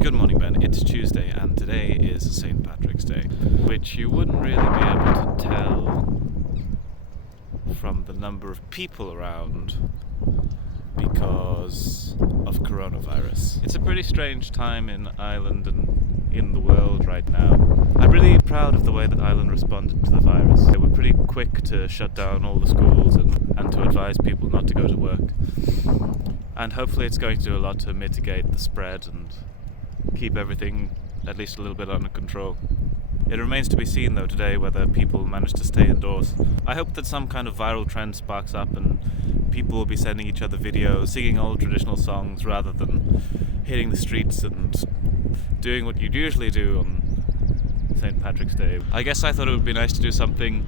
Good morning, Ben. It's Tuesday, and today is St. Patrick's Day, which you wouldn't really be able to tell from the number of people around because of coronavirus. It's a pretty strange time in Ireland and in the world right now. I'm really proud of the way that Ireland responded to the virus. They were pretty quick to shut down all the schools and to advise people not to go to work. And hopefully it's going to do a lot to mitigate the spread and keep everything at least a little bit under control. It remains to be seen though today whether people manage to stay indoors. I hope that some kind of viral trend sparks up and people will be sending each other videos, singing old traditional songs rather than hitting the streets and doing what you'd usually do on St. Patrick's Day. I guess I thought it would be nice to do something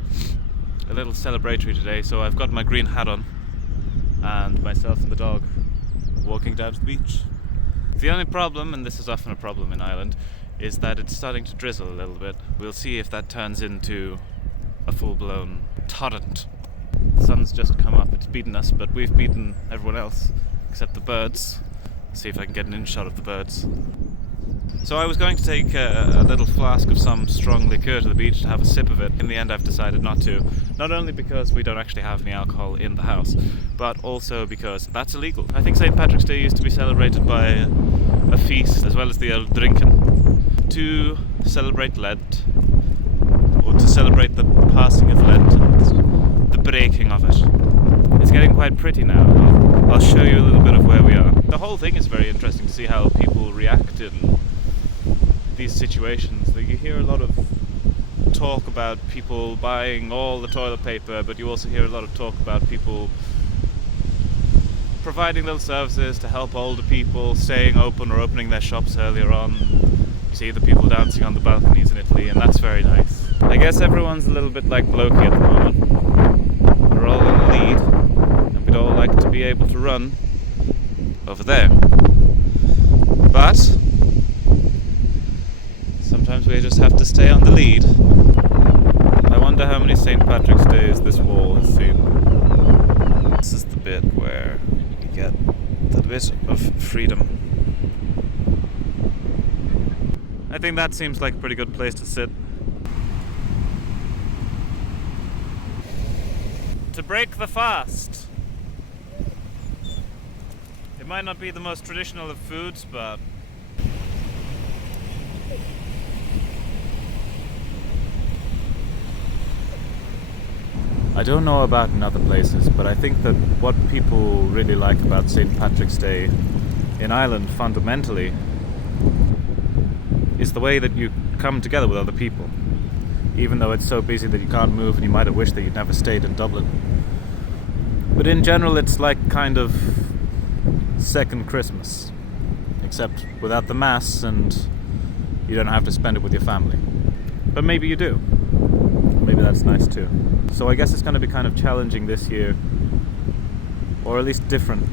a little celebratory today, so I've got my green hat on and myself and the dog walking down to the beach. The only problem, and this is often a problem in Ireland, is that it's starting to drizzle a little bit. We'll see if that turns into a full-blown torrent. The sun's just come up, it's beaten us, but we've beaten everyone else, except the birds. See if I can get an in shot of the birds. So I was going to take a little flask of some strong liqueur to the beach to have a sip of it. In the end I've decided not to. Not only because we don't actually have any alcohol in the house, but also because that's illegal. I think St. Patrick's Day used to be celebrated by a feast as well as the old drinking. To celebrate Lent, or to celebrate the passing of Lent and the breaking of it. It's getting quite pretty now. I'll show you a little bit of where we are. The whole thing is very interesting to see how people react in these situations. You hear a lot of talk about people buying all the toilet paper, but you also hear a lot of talk about people providing little services to help older people, staying open or opening their shops earlier on. You see the people dancing on the balconies in Italy, and that's very nice. I guess everyone's a little bit like Loki at the moment. We're all in the lead, and we'd all like to be able to run over there. But sometimes we just have to stay on the lead. I wonder how many St. Patrick's Days this wall has seen. This is the bit where you get the bit of freedom. I think that seems like a pretty good place to sit. To break the fast. It might not be the most traditional of foods, but I don't know about in other places, but I think that what people really like about St. Patrick's Day in Ireland fundamentally is the way that you come together with other people, even though it's so busy that you can't move and you might have wished that you'd never stayed in Dublin. But in general it's like kind of second Christmas, except without the mass and you don't have to spend it with your family. But maybe you do. Maybe that's nice too. So I guess it's going to be kind of challenging this year, or at least different.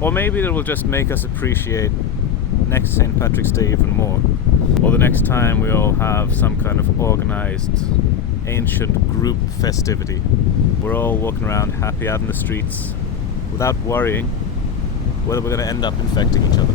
Or maybe it will just make us appreciate next St. Patrick's Day even more. Or the next time we all have some kind of organized, ancient group festivity. We're all walking around happy out in the streets without worrying whether we're going to end up infecting each other.